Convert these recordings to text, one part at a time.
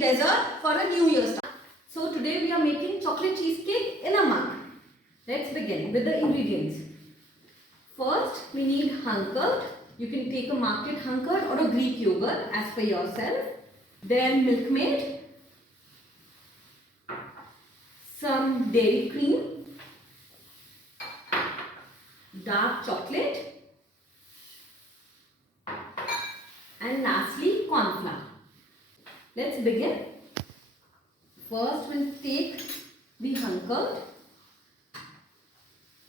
dessert for a New Year's time. So today we are making chocolate cheesecake in a mug. Let's begin with the ingredients. First, we need Hunkered. You can take a market Hunkered or a Greek yogurt as per yourself. Then Milkmaid, some dairy cream, dark chocolate, and lastly corn flour. Let's begin. First we'll take the Hunkered.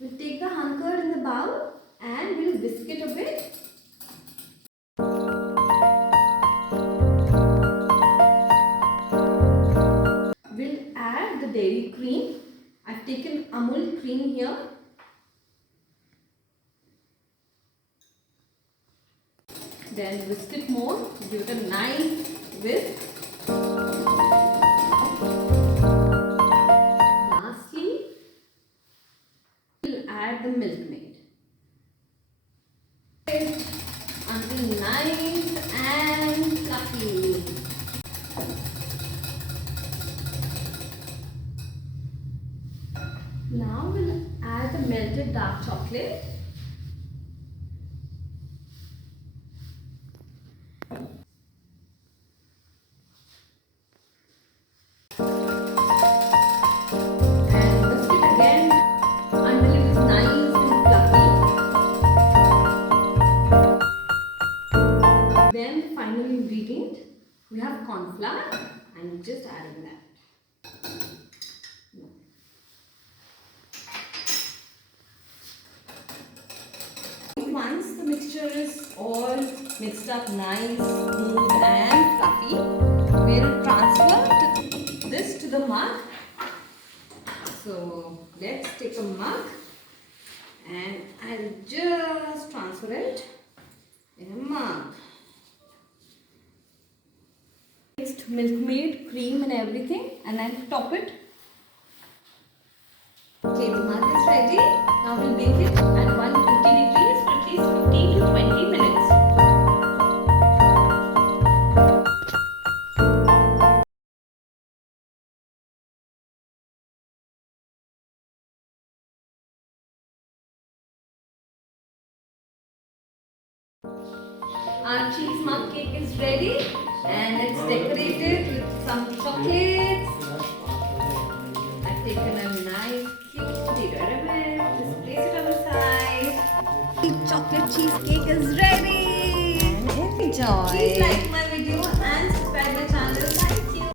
We'll take the Hunkered in the bowl and we'll whisk it a bit. We'll add the dairy cream. I've taken Amul cream here. Then whisk it more. Give it a nice whisk. Lastly, we'll add the Milkmaid. Until nice and fluffy. Now we'll add the melted dark chocolate. And whisk it again until it is nice and fluffy. Then the final ingredient, we have corn flour. I'm just adding that. Once the mixture is all mixed up nice, smooth and fluffy, we'll transfer this to the mug. So let's take a mug and I'll just transfer it in a mug. Mixed Milkmaid, cream and everything, and I'll top it. Okay, the mug is ready. Now we'll bake it at 150 degrees for at least 15 to 20 minutes. Our cheese mug cake is ready and it's decorated with some chocolates. I've taken a nice cute caramel. Just place it on the side. The chocolate cheesecake is ready. And enjoy. Please like